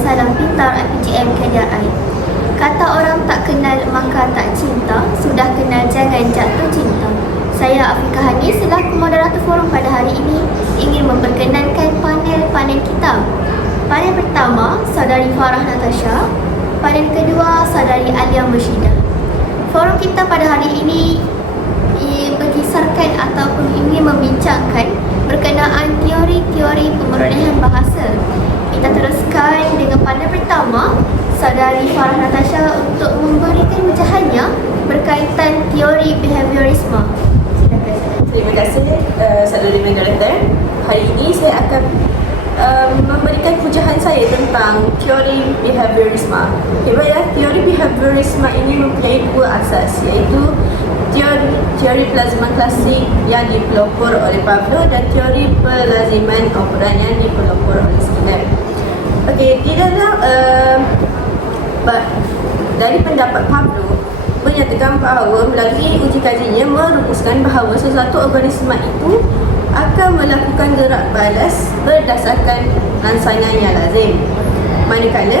salam pintar IPGM KDI. Kata orang tak kenal maka tak cinta, sudah kenal jangan jatuh cinta. Saya Afika Hani selaku moderator forum pada hari ini ingin memperkenalkan panel kita. Panel pertama, Saudari Farah Natasha. Panel kedua, Saudari Alia Murshidah. Forum kita pada hari ini berkisarkan ataupun ingin membincangkan berkenaan teori-teori pemerolehan bahasa. Kita teruskan dengan panel pertama, Saudari Farah Natasha untuk memberikan wejangannya berkaitan teori behaviorisme. Silakan. Terima kasih Saudari Moderator. Hari ini saya akan memberikan pujahan saya tentang teori behaviorisme. Baiklah, teori behaviorisme ini mempunyai dua asas, iaitu teori pelaziman klasik yang dipelopor oleh Pavlov dan teori pelaziman operan yang dipelopor oleh Skinner. Okey, di dalam dari pendapat Pavlov menyatakan bahawa melalui uji kajinya merumuskan bahawa sesuatu organisma itu akan melakukan gerak balas berdasarkan rangsangan yang lazim. Manakala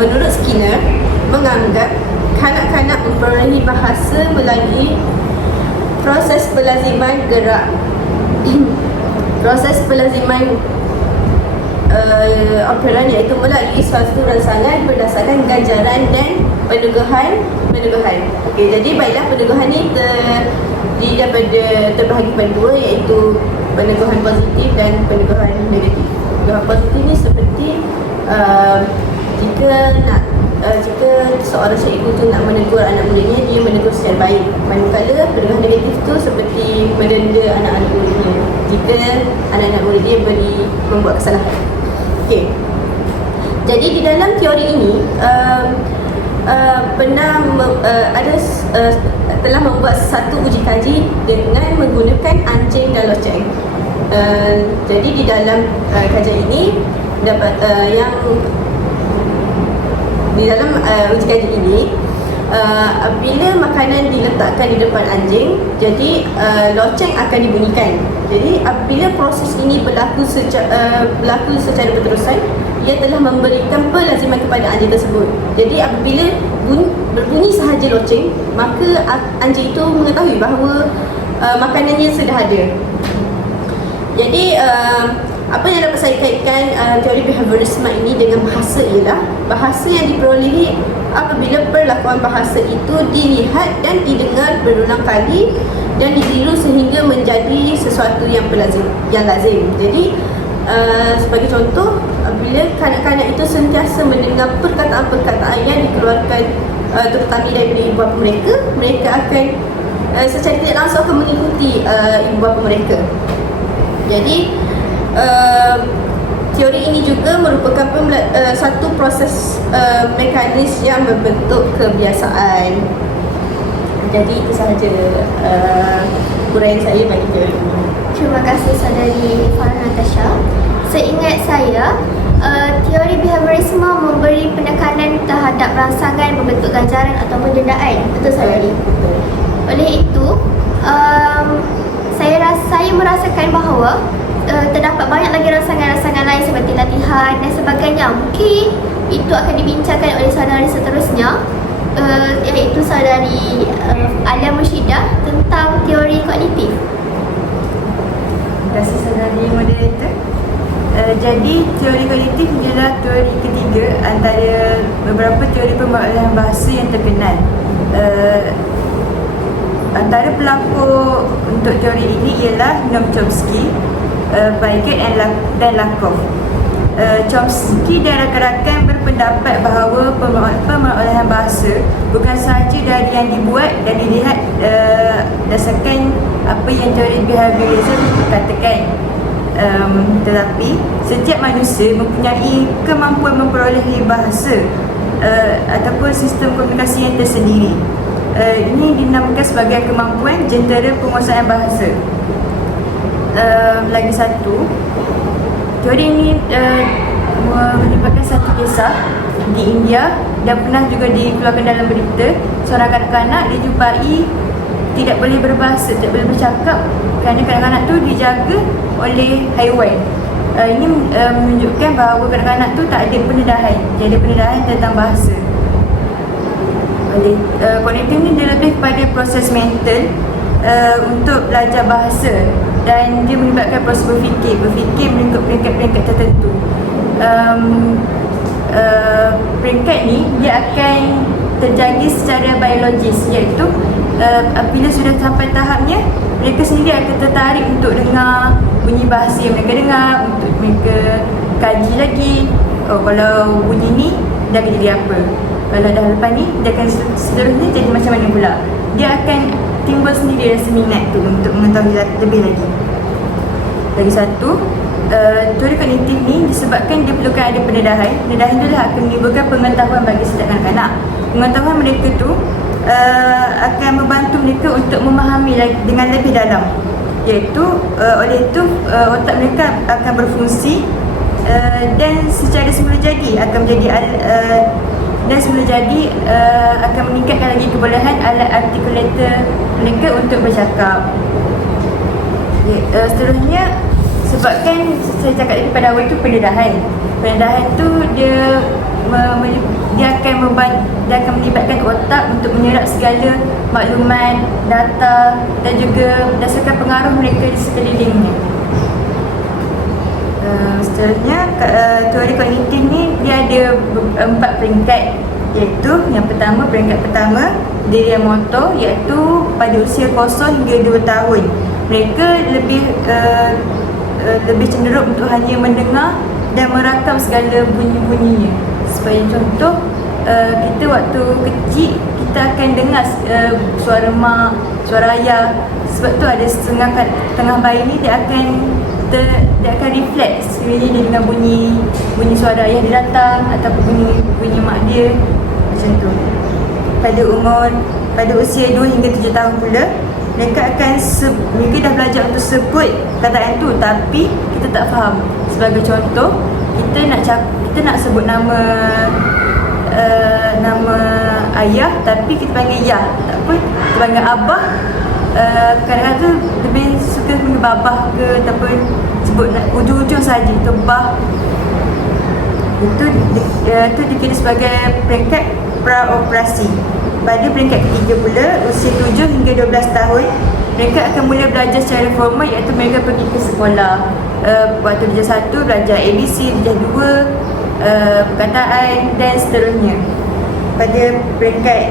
menurut Skinner menganggap kanak-kanak memperolehi bahasa melalui proses pelaziman gerak proses pelaziman operan, iaitu melalui suatu rangsangan berdasarkan ganjaran dan peneguhan. Okey, jadi baiklah, peneguhan ni terdiri daripada terbahagi pada dua, iaitu peneguhan positif dan peneguhan negatif. Peneguhan positif ni seperti jika seorang cikgu tu nak menegur anak mudanya, dia menegur secara baik. Manakala peneguhan negatif tu seperti mendenda anak-anak mudanya jika anak-anak murid dia membuat kesalahan. Okey. Jadi di dalam teori ini telah membuat satu uji kaji dengan menggunakan anjing dan loceng. Jadi di dalam kajian ini di dalam uji kaji ini, bila makanan diletakkan di depan anjing, jadi loceng akan dibunyikan. Jadi apabila proses ini berlaku secara berterusan, ia telah memberikan pelaziman kepada anjing tersebut. Jadi apabila berbunyi sahaja loceng, maka anjing itu mengetahui bahawa makanannya sudah ada. Jadi apa yang dapat saya kaitkan teori behaviorisme ini dengan bahasa ialah bahasa yang diperolehi apabila perlakuan bahasa itu dilihat dan didengar berulang kali dan ditiru sehingga menjadi sesuatu yang lazim. Jadi sebagai contoh, bila kanak-kanak itu sentiasa mendengar perkataan-perkataan yang dikeluarkan terutama daripada ibu bapa mereka, mereka akan secara tidak langsung akan mengikuti ibu bapa mereka. Jadi teori ini juga merupakan satu proses mekanis yang membentuk kebiasaan. Jadi itu sahaja uraian saya bagi teori ini. Terima kasih Saudari Farah Natasha. Seingat saya, teori behaviorisme memberi penekanan terhadap rangsangan membentuk ganjaran ataupun dendaan. Betul Saudari? Oleh itu, saya merasakan bahawa terdapat banyak lagi rangsangan-rangsangan lain seperti latihan dan sebagainya. Mungkin itu akan dibincangkan oleh saudari seterusnya, iaitu Saudari Alia Murshidah tentang teori kognitif. Terima kasih Saudari Moderator. Jadi teori kognitif adalah teori ketiga antara beberapa teori pemrolehan bahasa yang terkenal. Antara pelapor untuk teori ini ialah Noam Chomsky, Piaget dan Lakoff. Chomsky dan rakan-rakan berpendapat bahawa pemerolehan bahasa bukan sahaja dari yang dibuat dan dilihat berdasarkan apa yang teori behaviorism katakan, tetapi setiap manusia mempunyai kemampuan memperolehi bahasa ataupun sistem komunikasi yang tersendiri. Ini dinamakan sebagai kemampuan jentera penguasaan bahasa. Lagi satu, teori ini menyebabkan satu kisah di India dan pernah juga dikeluarkan dalam berita. Seorang kanak-kanak dijumpai tidak boleh berbahasa, tidak boleh bercakap kerana kanak-kanak tu dijaga oleh haiwan. Ini menunjukkan bahawa kanak-kanak tu tak ada pendedahan. Dia ada pendedahan tentang bahasa. Kognitif ni dia lebih kepada proses mental untuk belajar bahasa, dan dia melibatkan proses berfikir mengikut peringkat-peringkat tertentu. Peringkat ni dia akan terjadi secara biologis, iaitu bila sudah sampai tahapnya, mereka sendiri akan tertarik untuk dengar bunyi bahasa yang mereka dengar, untuk mereka kaji lagi. Kalau bunyi ni dia akan jadi apa, kalau dah lepas ni dia akan seterusnya jadi macam mana pula. Dia akan timbul sendiri rasa minat tu untuk mengetahui lebih lagi. Lagi satu, teori kognitif ni disebabkan dia perlukan ada pendedahan. Pendedahan tu lah akan menimbulkan pengetahuan bagi setiap kanak-kanak. Pengetahuan mereka tu akan membantu mereka untuk memahami dengan lebih dalam, iaitu oleh itu otak mereka akan berfungsi dan secara semula jadi akan menjadi akan meningkatkan lagi kebolehan alat artikulator mereka untuk bercakap. Seterusnya, sebabkan saya cakap tadi pada awal tu pendedahan tu dia akan melibatkan otak untuk menyerap segala maklumat, data dan juga berdasarkan pengaruh mereka di sekelilingnya. Seterusnya, teori kognitif ni dia ada 4 peringkat, iaitu yang pertama, peringkat pertama dirian motor, iaitu pada usia 0 hingga 2 tahun. Mereka lebih cenderung untuk hanya mendengar dan merakam segala bunyi-bunyinya. Sebagai contoh, kita waktu kecil kita akan dengar suara mak, suara ayah. Sebab tu ada tengah bayi ni dia akan refleks bila dia dengar bunyi suara ayah dia datang ataupun bunyi mak dia, macam tu. Pada usia 2 hingga 7 tahun pula, mereka dah belajar untuk sebut kataan tu, tapi kita tak faham. Sebagai contoh, kita nak sebut nama ayah tapi kita panggil Yah, tak apa, kita panggil Abah. Kadang-kadang tu lebih suka panggil Babah ke, ataupun sebut ujung-ujung saja, itu Bah. Itu dikira sebagai peringkat praoperasi. Pada peringkat ketiga pula, usia 7 hingga 12 tahun, mereka akan mula belajar secara formal, iaitu mereka pergi ke sekolah. Waktu darjah 1 belajar ABC, darjah 2 perkataan dan seterusnya. Pada peringkat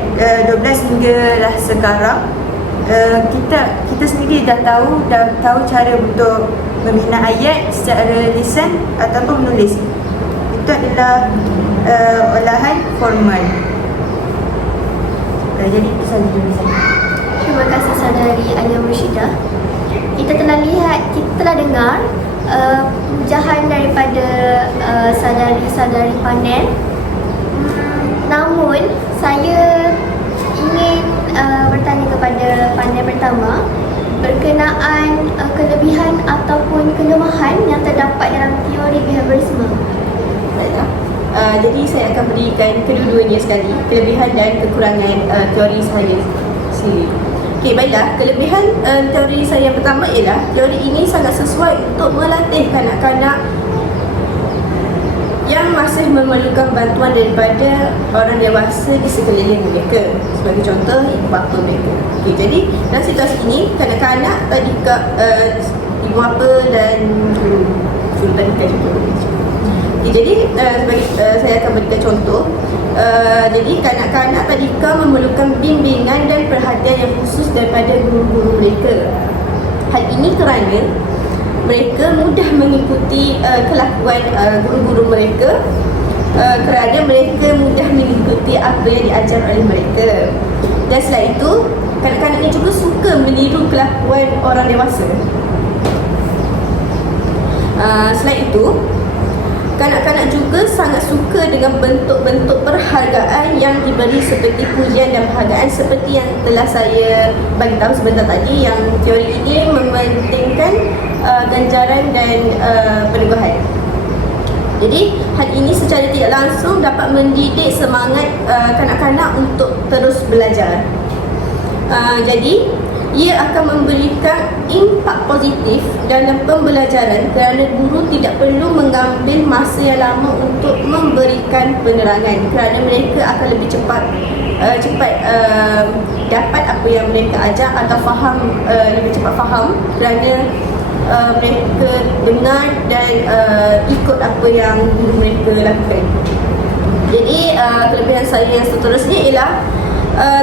12 hinggalah sekarang, kita sendiri dah tahu cara untuk membina ayat secara lisan ataupun menulis. Itu adalah olahan formal. Jadi itu sahaja dulu saya. Terima kasih saudari Alia Murshidah. Kita telah dengar pecahan daripada saudari-saudari panel. Namun saya ingin bertanya kepada panel pertama berkenaan kelebihan ataupun kelemahan yang terdapat dalam teori behaviorisme. Baiklah. Jadi saya akan berikan kedua-duanya sekali, kelebihan dan kekurangan teori saya sendiri. Okey, baiklah. Kelebihan teori saya yang pertama ialah teori ini sangat sesuai untuk melatih kanak-kanak yang masih memerlukan bantuan daripada orang dewasa di sekeliling mereka. Sebagai contoh, ibu bapa mereka. Okey, jadi dalam situasi ini, kanak-kanak tadi ibu bapa dan guru tadi juga. Okay, jadi saya akan berikan contoh. Jadi kanak-kanak tadika memerlukan bimbingan dan perhatian yang khusus daripada guru-guru mereka. Hal ini kerana mereka mudah mengikuti kelakuan guru-guru mereka, kerana mereka mudah mengikuti apa yang diajar oleh mereka. Dan selain itu, kanak-kanak ini juga suka meniru kelakuan orang dewasa. Selain itu, kanak-kanak juga sangat suka dengan bentuk-bentuk perhargaan yang diberi seperti pujian dan penghargaan, seperti yang telah saya bagi tahu sebentar tadi, yang teori ini mementingkan ganjaran dan peneguhan. Jadi hal ini secara tidak langsung dapat mendidik semangat kanak-kanak untuk terus belajar. Jadi ia akan memberikan impak positif dalam pembelajaran kerana guru tidak perlu mengambil masa yang lama untuk memberikan penerangan kerana mereka akan lebih cepat dapat apa yang mereka ajar atau lebih cepat faham kerana mereka dengar dan ikut apa yang guru mereka lakukan. Jadi kelebihan saya yang seterusnya ialah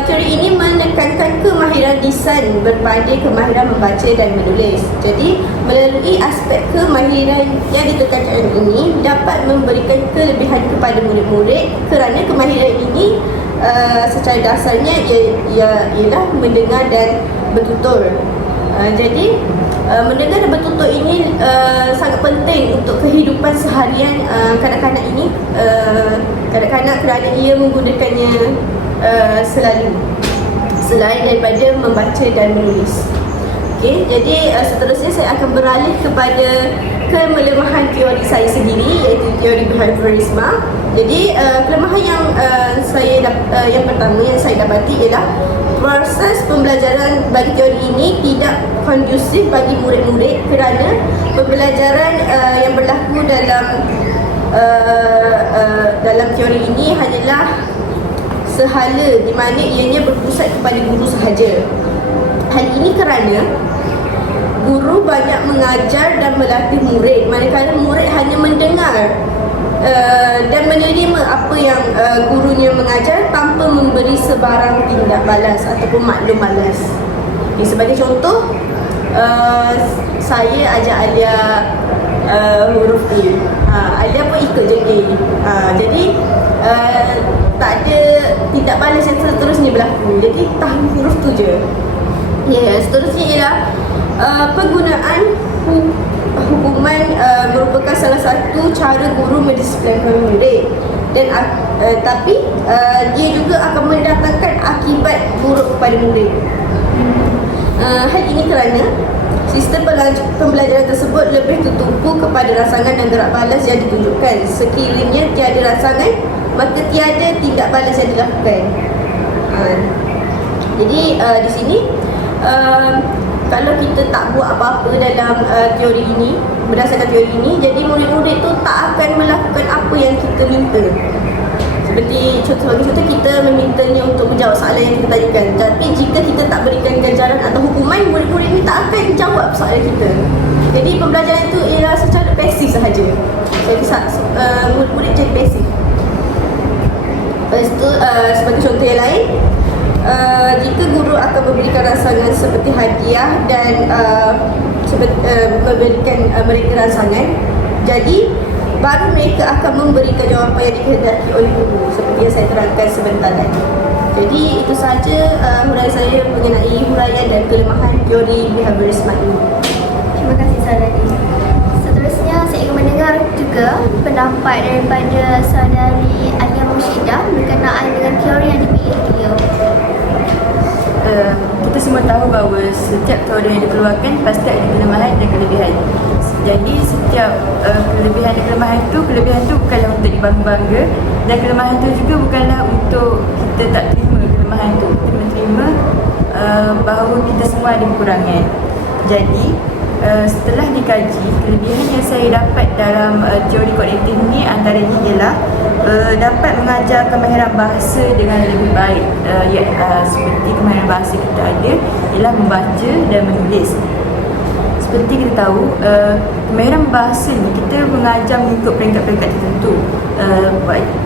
teori ini menekankan kemahiran lisan berbanding kemahiran membaca dan menulis. Jadi melalui aspek kemahiran yang ditekankan ini dapat memberikan kelebihan kepada murid-murid kerana kemahiran ini secara dasarnya ialah mendengar dan bertutur. Jadi mendengar dan bertutur ini sangat penting untuk kehidupan seharian kanak-kanak ini, kanak-kanak kerana ia menggunakannya selalu selain daripada membaca dan menulis. Okey, jadi seterusnya saya akan beralih kepada kelemahan teori saya sendiri, iaitu teori behaviorisme. Jadi kelemahan yang yang pertama yang saya dapati ialah proses pembelajaran bagi teori ini tidak kondusif bagi murid-murid kerana pembelajaran yang berlaku dalam teori ini hanyalah sehala di mana ianya berpusat kepada guru sahaja. Hal ini kerana guru banyak mengajar dan melatih murid, manakala murid hanya mendengar dan menerima apa yang gurunya mengajar tanpa memberi sebarang tindak balas ataupun maklum balas. Sebagai contoh, saya ajar Alia huruf A. Alia pun ikut je A. Jadi tak ada tindak balas yang seterusnya berlaku. Jadi tahu huruf tu je. Seterusnya ialah penggunaan hukuman merupakan salah satu cara guru mendisiplinkan murid dan tapi dia juga akan mendatangkan akibat buruk kepada murid. Hal ini kerana sistem pembelajaran tersebut lebih tertumpu kepada rangsangan dan gerak balas yang ditunjukkan. Sekiranya tiada rangsangan, maka tiada tindak balas yang dilakukan. Jadi di sini kalau kita tak buat apa-apa dalam teori ini, berdasarkan teori ini, jadi murid-murid tu tak akan melakukan apa yang kita minta. Seperti sebagai contoh, kita memintanya untuk menjawab soalan yang kita tanyakan. Tapi jika kita tak berikan ganjaran atau hukuman, murid-murid ni tak akan jawab soalan kita. Jadi pembelajaran itu ialah secara pasif sahaja. Jadi murid-murid jadi pasif. Lepas itu sebagai contoh yang lain, jika guru akan memberikan rangsangan seperti hadiah dan memberikan mereka rangsangan, jadi baru mereka akan memberikan jawapan yang dikehendaki oleh guru seperti yang saya terangkan sebentar tadi. Jadi itu sahaja huraian saya mengenai huraian dan kelemahan teori behaviorisme ini. Terima kasih Saudari. Seterusnya saya ingin mendengar juga pendapat daripada Saudari Alia Murshidah berkenaan dengan teori yang dipilih beliau. Kita semua tahu bahawa setiap teori yang dikeluarkan pasti ada kelemahan dan kelebihan. Jadi setiap kelebihan dan kelemahan tu bukanlah untuk dibangga-bangga, dan kelemahan tu juga bukanlah untuk kita tak terima kelemahan tu. Kita menerima bahawa kita semua ada kekurangan. Jadi setelah dikaji, kelebihan yang saya dapat dalam teori kognitif ni antaranya ialah dapat mengajar kemahiran bahasa dengan lebih baik. Seperti kemahiran bahasa kita ada ialah membaca dan menulis. Seperti kita tahu, kemahiran bahasa ni kita mengajar mengikut peringkat-peringkat tertentu.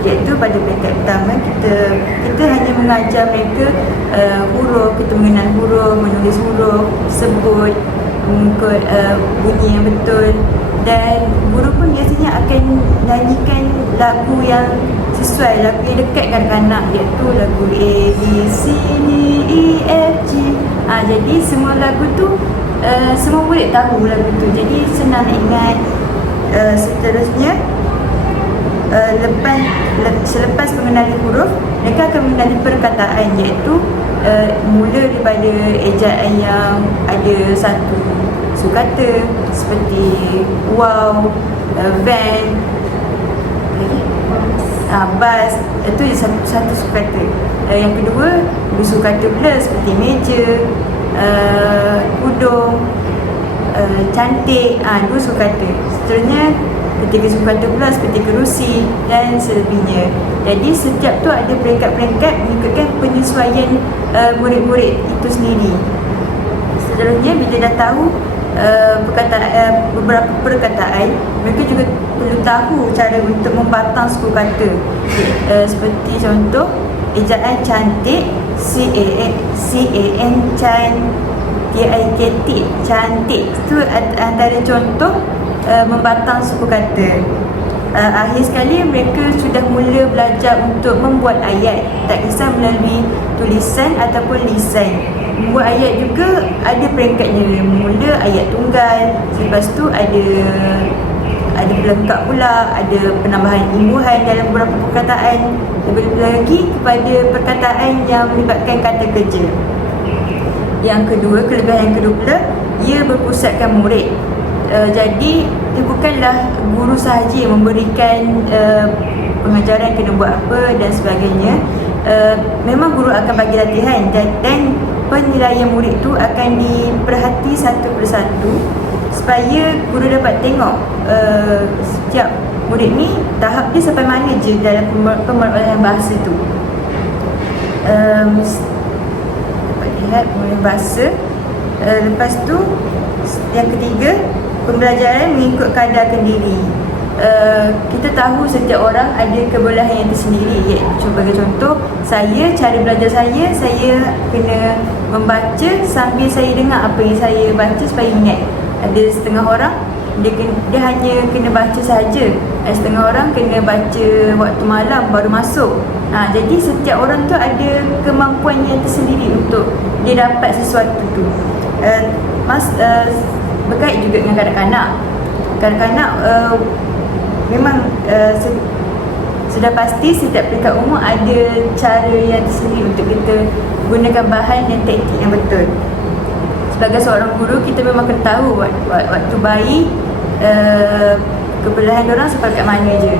Iaitu pada peringkat pertama kita hanya mengajar mereka huruf, kita mengenal huruf, menulis huruf, sebut, mengikut bunyi yang betul, dan guru pun biasanya akan nyanyikan lagu yang sesuai, lagu yang dekat kanak-kanak, iaitu lagu A, B, C, D, E, F, G. Jadi semua lagu tu semua murid tahu lagu tu, jadi senang nak ingat. Seterusnya selepas mengenali huruf, mereka akan mengenali perkataan, iaitu mula daripada ejaan yang ada satu sukata seperti wow, van, bus, itu satu sukata. Yang kedua, dua sukata pula seperti meja, Kudung, cantik, dua suku kata. Seterusnya ketiga suku kata pula seperti kerusi dan selebihnya. Jadi setiap tu ada peringkat-peringkat mengikutkan penyesuaian murid-murid itu sendiri. Seterusnya bila dah tahu beberapa perkataan, mereka juga perlu tahu cara untuk membatang suku kata. Seperti contoh ejaan cantik, C-A-N T-I-K-T, cantik. Itu antara contoh membatang suku kata. Akhir sekali mereka sudah mula belajar untuk membuat ayat, tak kisah melalui tulisan ataupun lisan. Membuat ayat juga ada peringkatnya. Mula ayat tunggal, lepas tu ada pelengkap pula, ada penambahan imbuhan dalam beberapa perkataan, lebih lagi kepada perkataan yang melibatkan kata kerja. Yang kedua, kelebihan yang kedua pula, ia berpusatkan murid. Jadi dia bukanlah guru sahaja yang memberikan pengajaran kena buat apa dan sebagainya. Memang guru akan bagi latihan dan penilaian murid tu akan diperhati satu persatu supaya guru dapat tengok setiap murid ni tahap dia sampai mana je dalam pemelajaran bahasa tu. Dapat lihat pemelajaran bahasa. Lepas tu yang ketiga, pembelajaran mengikut kadarkan diri. Kita tahu setiap orang ada kebolehan yang tersendiri. Sebagai contoh, cara belajar saya kena membaca sambil saya dengar apa yang saya baca supaya ingat. Ada setengah orang dia hanya kena baca saja. Ada setengah orang kena baca waktu malam baru masuk. Jadi setiap orang tu ada kemampuan yang tersendiri untuk dia dapat sesuatu tu. Berkait juga dengan kanak-kanak. Kanak-kanak memang sudah pasti setiap peringkat umur ada cara yang tersendiri untuk kita gunakan bahan dan teknik yang betul. Sebagai seorang guru, kita memang kena tahu waktu bayi kebolehan diorang sampai kat mana je.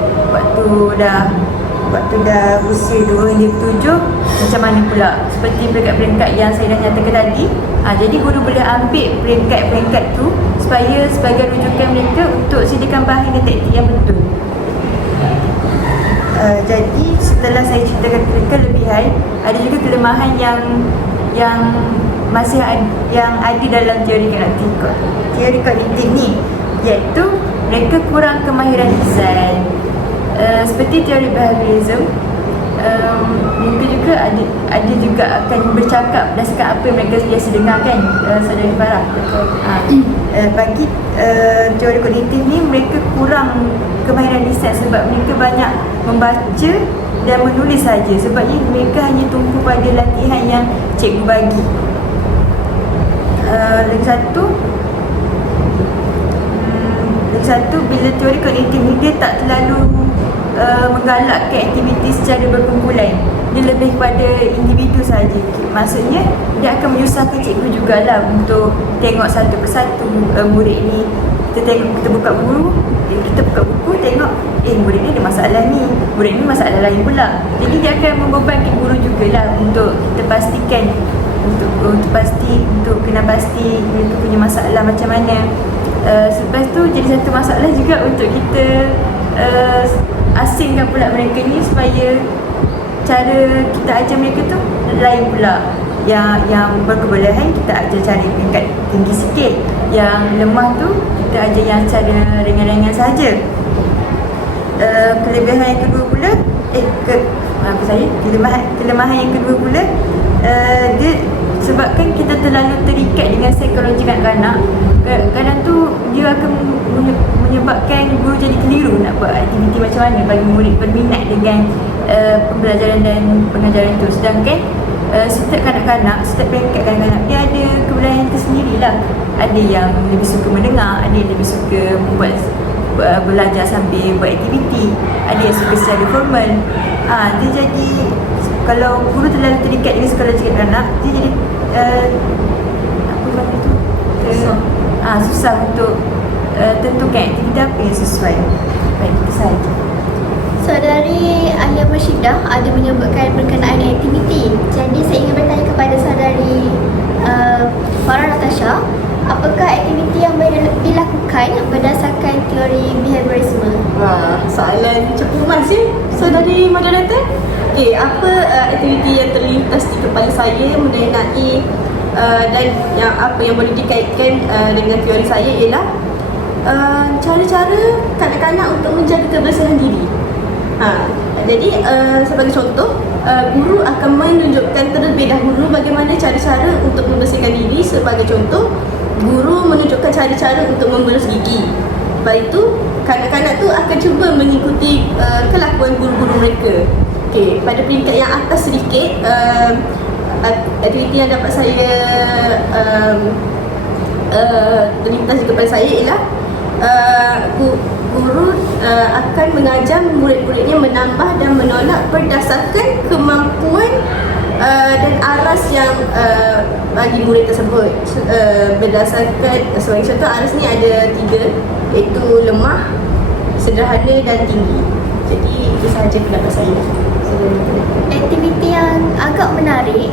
Waktu dah usia 2 hingga 7 macam mana pula, seperti peringkat-peringkat yang saya dah nyatakan tadi. Jadi guru boleh ambil peringkat-peringkat tu supaya sebagai rujukan mereka untuk sediakan bahan dan teknik yang betul. Jadi setelah saya ceritakan kelebihan, ada juga kelemahan yang masih ada dalam teori kognitif ni, iaitu mereka kurang kemahiran lisan. Seperti teori behaviorism, mereka juga ada juga akan bercakap berdasarkan apa yang mereka biasa dengar kan, saudara Farah. Bagi teori kognitif ni, mereka kurang kemahiran lisan sebab mereka banyak membaca dan menulis saja. Sebabnya mereka hanya tumpu pada latihan yang cikgu bagi. Lagi satu, bila teori kognitif ni dia tak terlalu menggalakkan aktiviti secara berkumpulan. Dia lebih kepada individu saja. Maksudnya dia akan menyusahkan cikgu jugalah untuk tengok satu persatu murid ni. Kita buka buku, tengok murid ni ada masalah ni, murid ni masalah lain pula. Jadi dia akan membebankan guru jugalah untuk kita pastikan, untuk kena pasti mereka punya masalah macam mana. Selepas tu jadi satu masalah juga untuk kita asingkan pula mereka ni supaya cara kita ajar mereka tu lain pula. Yang berkebolehan kita ajar cara peringkat tinggi sikit, yang lemah tu kita ajar yang cara ringan-ringan saja. Kelebihan yang kedua pula kelemahan yang kedua pula, dia sebabkan kita terlalu terikat dengan psikologi kanak-kanak. Kadang tu dia akan menyebabkan guru jadi keliru nak buat aktiviti macam mana bagi murid berminat dengan pembelajaran dan pengajaran itu. Sedangkan setiap kanak-kanak, setiap peringkat kanak-kanak dia ada kebolehan tersendirilah. Ada yang lebih suka mendengar, ada yang lebih suka belajar sambil buat aktiviti, ada yang suka secara formal. Dia jadi, kalau guru terlalu terikat dengan psikologi kanak-kanak, dia jadi susah untuk tentukan aktiviti apa yang sesuai. Baik, itu sahaja. Saudari Alia Murshidah ada menyebutkan berkenaan aktiviti. Jadi saya ingin bertanya kepada saudari Farah Natasha, apakah aktiviti yang dilakukan berdasarkan teori behaviorisme? Wah, soalan cukup emas ya, saudari moderator. Apa aktiviti yang terlintas di kepala saya mengenai dan apa yang boleh dikaitkan dengan teori saya ialah cara-cara kanak-kanak untuk menjaga kebersihan diri. Jadi sebagai contoh, guru akan menunjukkan terlebih dahulu bagaimana cara-cara untuk membersihkan diri. Sebagai contoh, guru menunjukkan cara-cara untuk memberus gigi. Lepas itu, kanak-kanak tu akan cuba mengikuti kelakuan guru-guru mereka. Pada peringkat yang atas sedikit, aktiviti yang dapat saya terlintas kepada saya ialah guru akan mengajar murid-muridnya menambah dan menolak berdasarkan kemampuan dan aras yang bagi murid tersebut. Berdasarkan, sebagai contoh, aras ni ada 3, iaitu lemah, sederhana dan tinggi. Jadi itu sahaja pendapat saya. Aktiviti yang agak menarik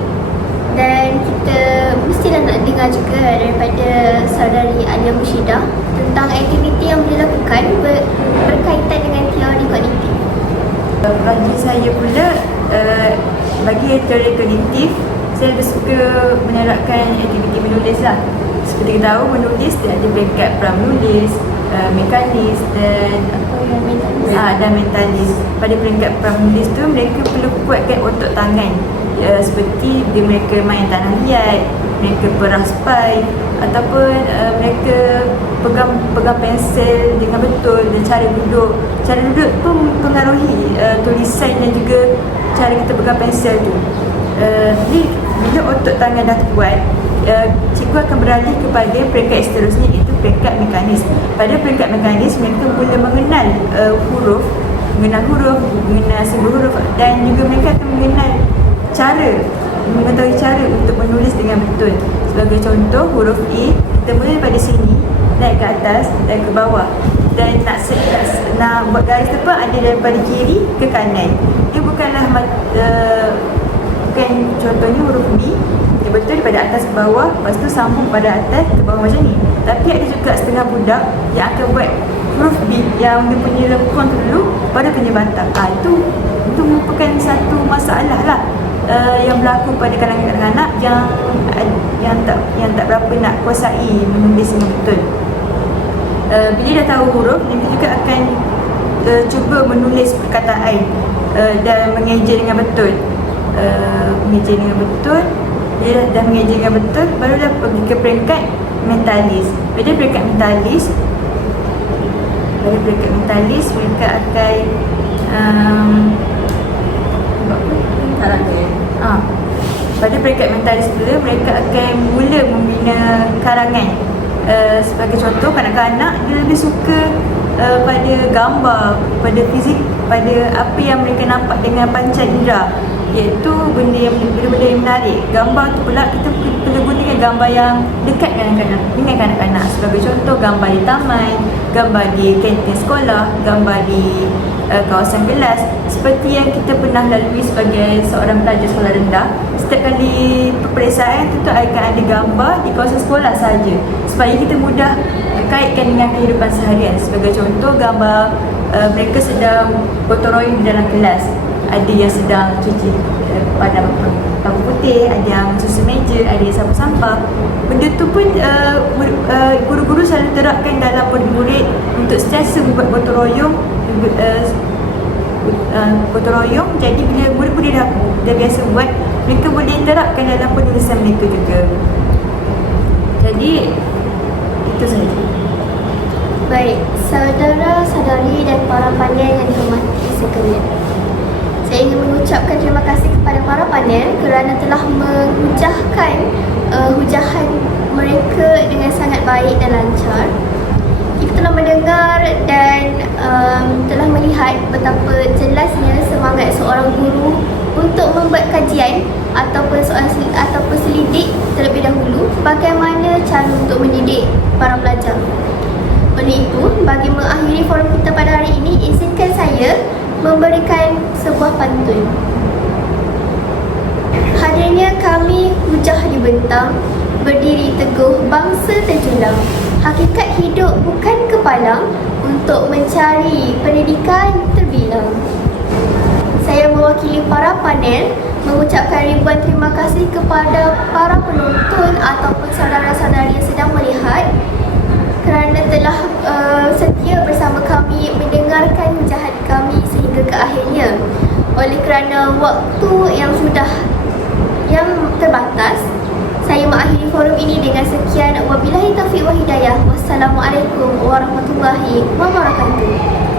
dan kita mestilah nak dengar juga daripada saudari Alia Mushidah tentang aktiviti yang dilakukan berkaitan dengan teori kognitif. Bagi saya pula, bagi teori kognitif, saya lebih suka menerapkan aktiviti menulis lah. Seperti kita tahu, menulis dia ada peringkat pra-menulis, mekanis dan mentalis. Pada peringkat pra-menulis tu, mereka perlu kuatkan otot tangan, seperti bila mereka main tanah liat, mereka perah spai, ataupun mereka pegang pensel dengan betul, dan cara duduk pun mempengaruhi tulisan dan juga cara kita pegang pensel tu. Jadi bila otot tangan dah kuat, cikgu akan beralih kepada peringkat seterusnya, iaitu peringkat mekanis. Pada peringkat mekanis, mereka mula mengenal huruf, mengenal simbol huruf, dan juga mereka akan mengetahui cara untuk menulis dengan betul. Sebagai contoh, huruf E, kita mula daripada sini, naik ke atas dan ke bawah, dan nak buat garis tepat ada daripada kiri ke kanan. Dia bukanlah bukan contohnya huruf B, dia betul daripada atas ke bawah, lepas tu sambung pada atas ke bawah macam ni. Tapi ada juga setengah budak yang akan buat huruf B yang dia punya lengkung tu dulu, baru punya batang. Itu merupakan satu masalah lah yang berlaku pada kalangan kanak-kanak yang tak berapa nak kuasai menulis dengan betul. Bila dah tahu huruf, dia juga akan cuba menulis perkataan dan mengeja dengan betul. Bila dah mengeja dengan betul, barulah pergi ke peringkat mentalis. Pada peringkat mentalis, mereka akan pada peringkat mentalis pula, mereka akan mula membina karangan. Sebagai contoh, kanak-kanak dia lebih suka pada gambar, pada fizik, pada apa yang mereka nampak dengan panca indera, iaitu benda yang menarik. Gambar tu pula kita perlu gunakan gambar yang dekat dengan kanak-kanak. Sebagai contoh, gambar di taman, gambar di kantin sekolah, gambar di kawasan kelas. Seperti yang kita pernah lalui sebagai seorang pelajar sekolah rendah, setiap kali peperiksaan tentu akan ada gambar di kawasan sekolah sahaja, supaya kita mudah kaitkan dengan kehidupan seharian. Sebagai contoh, gambar mereka sedang gotong royong di dalam kelas. Ada yang sedang cuci padam bangku putih, ada yang susun meja, ada yang sapu sampah. Benda tu pun guru-guru selalu terapkan dalam murid-murid untuk sentiasa membuat gotong royong. Jadi bila murid-murid dah biasa buat, mereka boleh terapkan dalam penulisan mereka juga. Jadi itu sahaja. Baik, saudara-saudari dan para panel yang dihormati sekalian, saya ingin mengucapkan terima kasih kepada para panel kerana telah menghujahkan hujahan mereka dengan sangat baik dan lancar. Kita telah mendengar dan telah melihat betapa jelasnya semangat seorang guru untuk membuat kajian ataupun selidik terlebih dahulu bagaimana cara untuk mendidik para pelajar. Oleh itu, bagi mengakhiri forum kita pada hari ini, izinkan saya memberikan sebuah pantun. Hadirnya kami hujah dibentang, berdiri teguh bangsa terjulang. Hakikat hidup bukan kepalang untuk mencari pendidikan terbilang. Saya mewakili para panel mengucapkan ribuan terima kasih kepada para penonton ataupun saudara-saudari yang sedang melihat kerana telah setia bersama kami mendengarkan hujah kami sehingga ke akhirnya. Oleh kerana waktu yang terbatas, saya mengakhiri forum ini dengan sekian. Wabillahi taufiq wa hidayah. Wassalamualaikum warahmatullahi wabarakatuh.